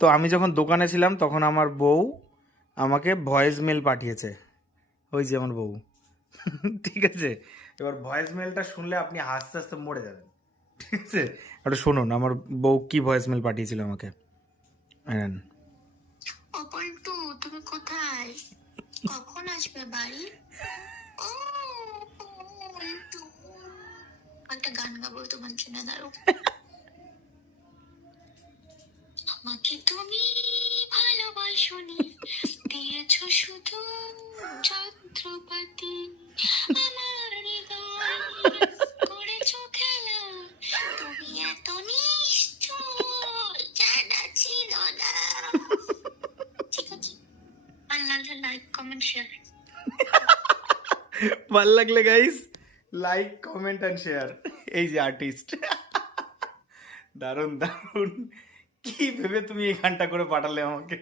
তো আমি যখন দোকানে ছিলাম তখন আমার বউ আমাকে ভয়েস মেল পাঠিয়েছে, ওই যে আমার বউ। ঠিক আছে, এবার ভয়েস মেলটা শুনলে আপনি হাসতে হাসতে মরে যাবেন। ঠিক আছে, একটু শুনুন আমার বউ কি ভয়েস মেল পাঠিয়েছিল আমাকে। হ্যাঁ, অপল্টু, তুমি কোথায়? কখন আসবে বাড়ি? ও পল্টু, একটা গান গাবো তোমার জন্য, দাঁড়ো। আমাকে তুমি ভালোবাসোনি, দিয়েছো শুধু যন্ত্রপাতি, আমার হৃদয় করেছো খেলা, তুমি এত নিশ্চল জানা ছিল না। ঠিক আছে, ভালো লাগলে লাইক কমেন্ট শেয়ার। ভাল লাগলে guys like comment and share. এই যে আর্টিস্ট, দারুণ দারুণ। কি ভেবে তুমি এই গানটা করে পাঠালে আমাকে?